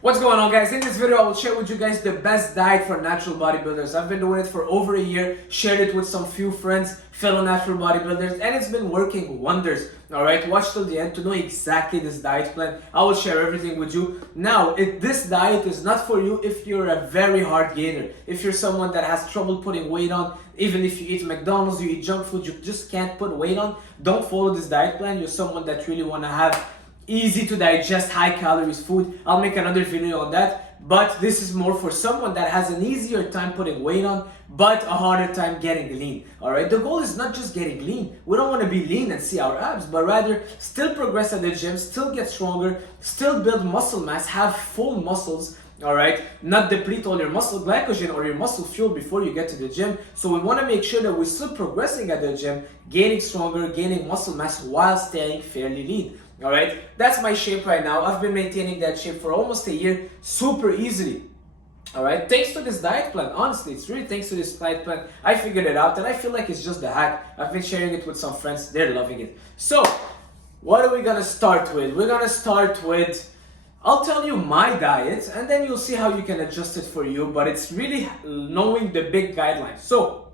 What's going on, guys? In this video I will share with you guys the best diet for natural bodybuilders. I've been doing it for over a year, shared it with some few friends, fellow natural bodybuilders, and it's been working wonders. Alright, watch till the end to know exactly this diet plan. I will share everything with you. Now, this diet is not for you if you're a very hard gainer. If you're someone that has trouble putting weight on, even if you eat McDonald's, you eat junk food, you just can't put weight on, don't follow this diet plan. You're someone that really want to have easy to digest, high calories food. I'll make another video on that, but this is more for someone that has an easier time putting weight on but a harder time getting lean. All right, the goal is not just getting lean. We don't want to be lean and see our abs, but rather still progress at the gym, still get stronger, still build muscle mass, have full muscles. All right, not deplete all your muscle glycogen or your muscle fuel before you get to the gym. So we want to make sure that we're still progressing at the gym, gaining stronger, gaining muscle mass while staying fairly lean. All right, that's my shape right now. I've been maintaining that shape for almost a year, super easily. All right, thanks to this diet plan. Honestly, it's really thanks to this diet plan. I figured it out, and I feel like it's just the hack. I've been sharing it with some friends. They're loving it. So, what are we gonna start with? We're gonna start with, I'll tell you my diet, and then you'll see how you can adjust it for you. But it's really knowing the big guidelines. So,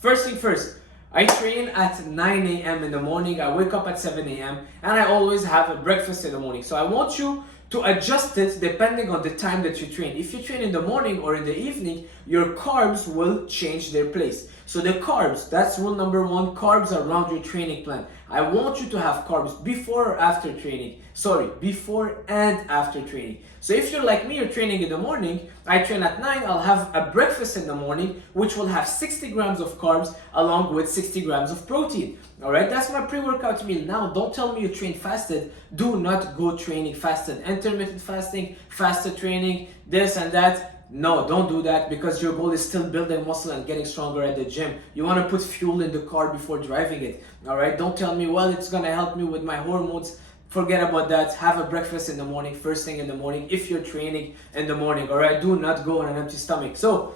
first thing first. I train at 9 a.m. in the morning, I wake up at 7 a.m. and I always have a breakfast in the morning. So I want you to adjust it depending on the time that you train. If you train in the morning or in the evening, your carbs will change their place. So the carbs, that's rule number one, carbs around your training plan. I want you to have carbs before or after training. Sorry, before and after training. So if you're like me, you're training in the morning, I train at 9, I'll have a breakfast in the morning, which will have 60 grams of carbs along with 60 grams of protein. All right, that's my pre-workout meal. Now, don't tell me you train fasted. Do not go training fasted. Intermittent fasting, fasted training, this and that. No, don't do that, because your goal is still building muscle and getting stronger at the gym. You want to put fuel in the car before driving it. All right, don't tell me, well, it's going to help me with my hormones. Forget about that. Have a breakfast in the morning, first thing in the morning, if you're training in the morning. All right, do not go on an empty stomach. So,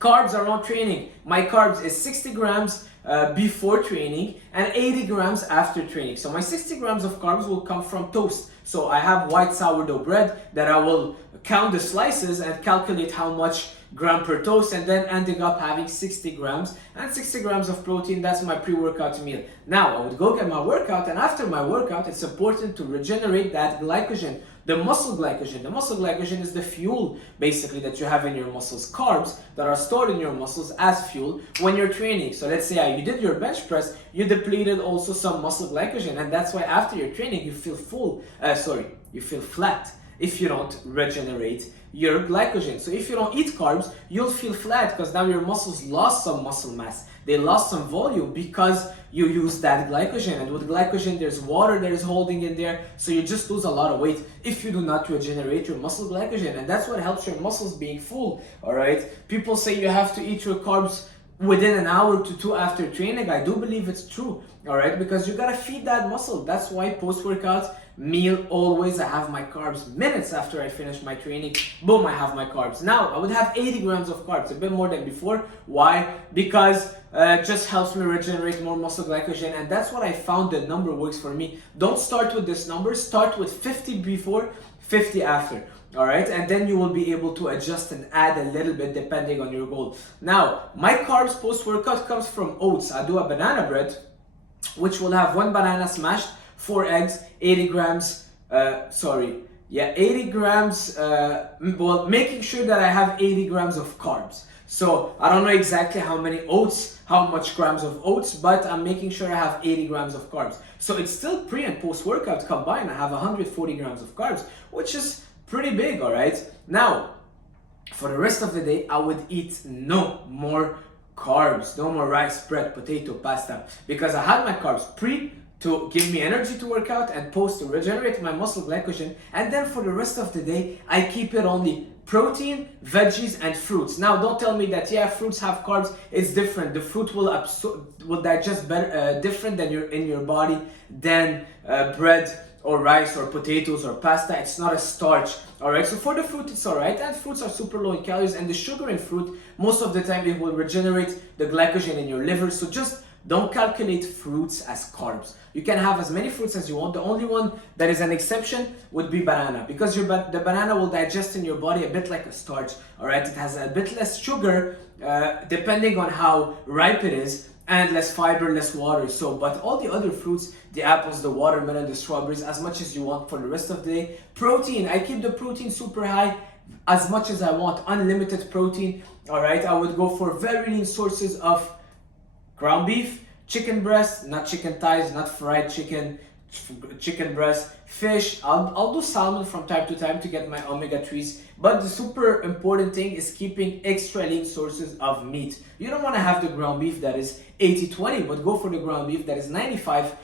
carbs around training. My carbs is 60 grams before training and 80 grams after training. So my 60 grams of carbs will come from toast. So I have white sourdough bread that I will count the slices and calculate how much gram per toast, and then ending up having 60 grams and 60 grams of protein. That's my pre-workout meal. Now I would go get my workout, and after my workout it's important to regenerate that glycogen, the muscle glycogen. The muscle glycogen is the fuel basically that you have in your muscles, carbs that are stored in your muscles as fuel when you're training. So let's say you did your bench press, you depleted also some muscle glycogen, and that's why after your training you feel you feel flat if you don't regenerate your glycogen. So if you don't eat carbs, you'll feel flat because now your muscles lost some muscle mass. They lost some volume because you use that glycogen. And with glycogen, there's water that is holding in there. So you just lose a lot of weight if you do not regenerate your muscle glycogen. And that's what helps your muscles being full, all right? People say you have to eat your carbs within an hour to two after training. I do believe it's true, all right? Because you gotta feed that muscle. That's why post-workout meal, always I have my carbs minutes after I finish my training. Boom, I have my carbs. Now I would have 80 grams of carbs, a bit more than before. Why? Because it just helps me regenerate more muscle glycogen, and that's what I found the number works for me. Don't start with this number, start with 50 before, 50 after. All right, and then you will be able to adjust and add a little bit depending on your goal. Now, my carbs post-workout comes from oats. I do a banana bread, which will have 1 banana smashed, 4 eggs, 80 grams, 80 grams, well, making sure that I have 80 grams of carbs. So I don't know exactly how many oats, how much grams of oats, but I'm making sure I have 80 grams of carbs. So it's still pre and post-workout combined. I have 140 grams of carbs, which is pretty big, all right? Now, for the rest of the day, I would eat no more carbs, no more rice, bread, potato, pasta, because I had my carbs pre to give me energy to work out and post to regenerate my muscle glycogen. And then for the rest of the day, I keep it only protein, veggies, and fruits. Now, don't tell me that, yeah, fruits have carbs. It's different. The fruit will digest better, different than in your body than bread or rice or potatoes or pasta. It's not a starch, all right? So for the fruit, it's all right, and fruits are super low in calories, and the sugar in fruit, most of the time, it will regenerate the glycogen in your liver. So just don't calculate fruits as carbs. You can have as many fruits as you want. The only one that is an exception would be banana, because the banana will digest in your body a bit like a starch, all right? It has a bit less sugar, depending on how ripe it is, and less fiber, less water. So, but all the other fruits, the apples, the watermelon, the strawberries, as much as you want for the rest of the day. Protein, I keep the protein super high, as much as I want, unlimited protein, all right? I would go for very lean sources of ground beef, chicken breast, not chicken thighs, not fried chicken, chicken breast, fish. I'll do salmon from time to time to get my omega-3s. But the super important thing is keeping extra lean sources of meat. You don't want to have the ground beef that is 80-20, but go for the ground beef that is 95-5,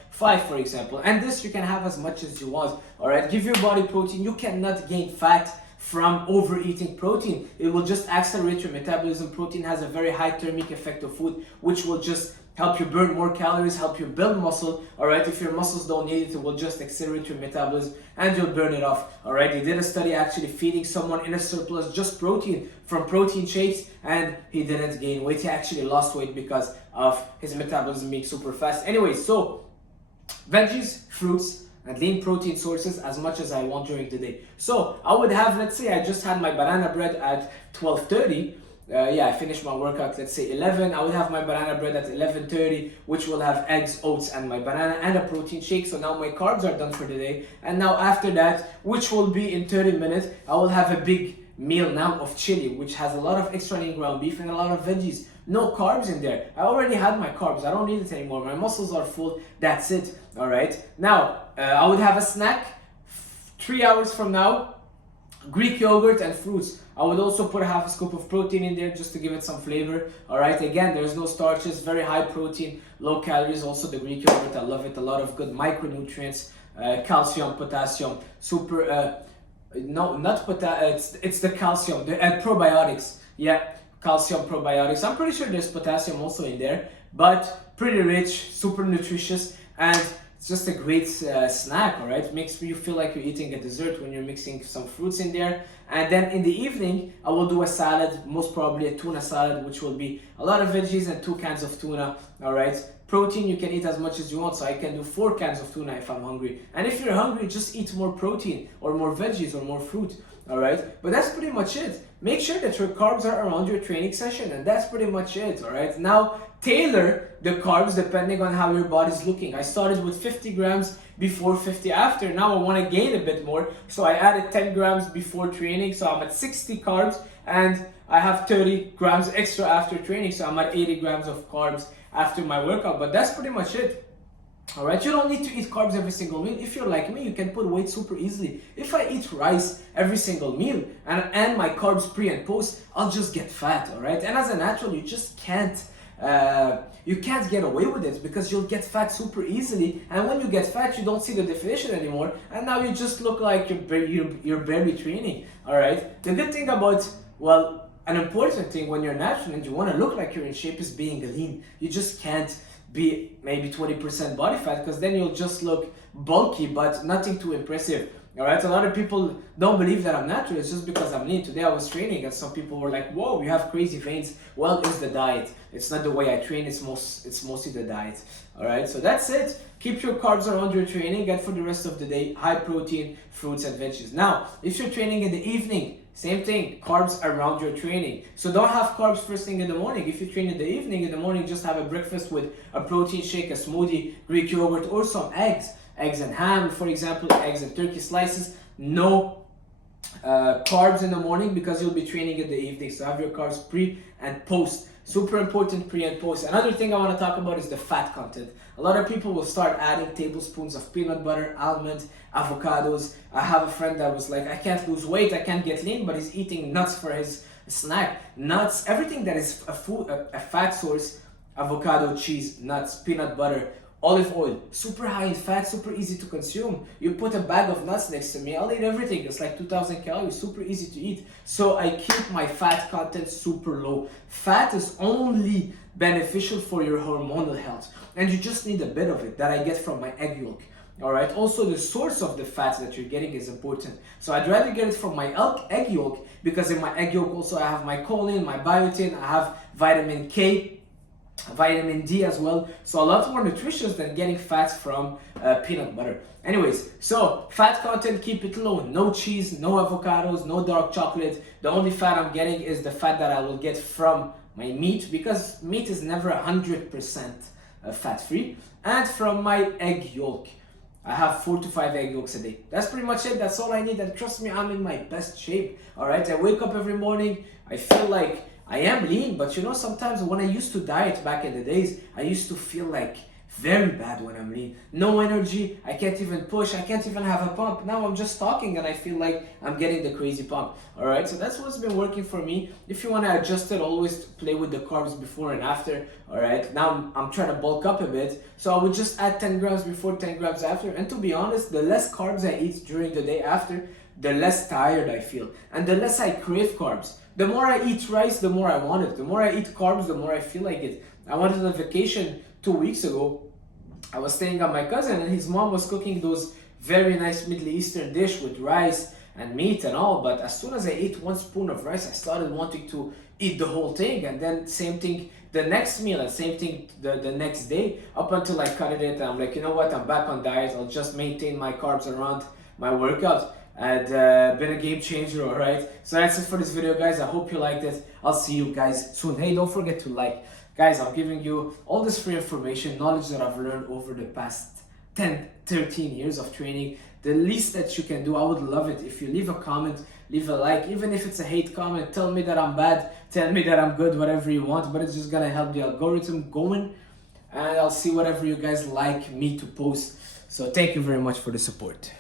for example. And this you can have as much as you want, all right? Give your body protein. You cannot gain fat from overeating protein. It will just accelerate your metabolism. Protein has a very high thermic effect of food, which will just help you burn more calories, help you build muscle, all right? If your muscles don't need it, it will just accelerate your metabolism and you'll burn it off, all right? They did a study actually feeding someone in a surplus just protein from protein shakes, and he didn't gain weight. He actually lost weight because of his metabolism being super fast. Anyway, so veggies, fruits, and lean protein sources as much as I want during the day. So I would have, let's say I just had my banana bread at 12:30. I finished my workout, let's say 11. I would have my banana bread at 11:30, which will have eggs, oats, and my banana and a protein shake. So now my carbs are done for the day. And now after that, which will be in 30 minutes, I will have a big meal now of chili, which has a lot of extra lean ground beef and a lot of veggies. No carbs in there. I already had my carbs. I don't need it anymore. My muscles are full. That's it. All right. Now, I would have a snack 3 hours from now. Greek yogurt and fruits. I would also put a half a scoop of protein in there just to give it some flavor. All right. Again, there's no starches. Very high protein, low calories. Also the Greek yogurt. I love it. A lot of good micronutrients, calcium, potassium, super. No, not potassium. It's the calcium. The probiotics. Yeah. Calcium probiotics. I'm pretty sure there's potassium also in there, but pretty rich, super nutritious, and it's just a great snack, all right? It makes you feel like you're eating a dessert when you're mixing some fruits in there. And then in the evening, I will do a salad, most probably a tuna salad, which will be a lot of veggies and 2 cans of tuna, all right? Protein, you can eat as much as you want, so I can do 4 cans of tuna if I'm hungry. And if you're hungry, just eat more protein or more veggies or more fruit, all right? But that's pretty much it. Make sure that your carbs are around your training session, and that's pretty much it, all right? Now, tailor the carbs depending on how your body's looking. I started with 50 grams before, 50 after. Now I want to gain a bit more, so I added 10 grams before training, so I'm at 60 carbs, and I have 30 grams extra after training, so I'm at 80 grams of carbs after my workout. But that's pretty much it. All right, you don't need to eat carbs every single meal. If you're like me, you can put weight super easily. If I eat rice every single meal and my carbs pre and post, I'll just get fat, all right? And as a natural, you just can't get away with it, because you'll get fat super easily. And when you get fat, you don't see the definition anymore, and now you just look like you're barely training, all right? The good thing about, well, an important thing when you're natural and you want to look like you're in shape is being lean. You just can't be maybe 20% body fat, because then you'll just look bulky but nothing too impressive. All right, a lot of people don't believe that I'm natural. It's just because I'm lean. Today I was training and some people were like, whoa, you have crazy veins. Well, it's the diet. It's not the way I train, it's mostly the diet. All right, so that's it. Keep your carbs around your training, and for the rest of the day, high protein, fruits and veggies. Now, if you're training in the evening, same thing, carbs around your training. So don't have carbs first thing in the morning. If you train in the evening, in the morning, just have a breakfast with a protein shake, a smoothie, Greek yogurt, or some eggs. Eggs and ham, for example, eggs and turkey slices. No carbs in the morning, because you'll be training in the evening. So have your carbs pre and post. Super important, pre and post. Another thing I want to talk about is the fat content. A lot of people will start adding tablespoons of peanut butter, almond, avocados. I have a friend that was like, I can't lose weight, I can't get lean, but he's eating nuts for his snack. Nuts, everything that is a fat source, avocado, cheese, nuts, peanut butter, olive oil, super high in fat, super easy to consume. You put a bag of nuts next to me, I'll eat everything. It's like 2,000 calories, super easy to eat. So I keep my fat content super low. Fat is only beneficial for your hormonal health, and you just need a bit of it that I get from my egg yolk. All right, also the source of the fats that you're getting is important. So I'd rather get it from my egg yolk, because in my egg yolk also I have my choline, my biotin, I have vitamin K, vitamin D as well. So a lot more nutritious than getting fats from peanut butter. Anyways, so fat content, keep it low. No cheese, no avocados, no dark chocolate. The only fat I'm getting is the fat that I will get from my meat, because meat is never 100% fat free, and from my egg yolk. I have 4 to 5 egg yolks a day. That's pretty much it. That's all I need. And trust me, I'm in my best shape. All right. I wake up every morning. I feel like I am lean, but you know, sometimes when I used to diet back in the days, I used to feel like very bad when I'm lean. No energy. I can't even push. I can't even have a pump. Now I'm just talking and I feel like I'm getting the crazy pump. All right. So that's what's been working for me. If you want to adjust it, always play with the carbs before and after. All right. Now I'm trying to bulk up a bit. So I would just add 10 grams before, 10 grams after. And to be honest, the less carbs I eat during the day after, the less tired I feel. And the less I crave carbs. The more I eat rice, the more I want it. The more I eat carbs, the more I feel like it. I went on a vacation 2 weeks ago. I was staying on my cousin and his mom was cooking those very nice Middle Eastern dish with rice and meat and all. But as soon as I ate 1 spoon of rice, I started wanting to eat the whole thing. And then same thing the next meal, and same thing the next day, up until I cut it. And I'm like, you know what? I'm back on diet. I'll just maintain my carbs around my workout. And been a game changer. All right, so that's it for this video, guys. I hope you liked it. I'll see you guys soon. Hey, don't forget to like. Guys, I'm giving you all this free information, knowledge that I've learned over the past 10, 13 years of training. The least that you can do, I would love it if you leave a comment, leave a like, even if it's a hate comment. Tell me that I'm bad, tell me that I'm good, whatever you want, but it's just gonna help the algorithm going, and I'll see whatever you guys like me to post. So thank you very much for the support.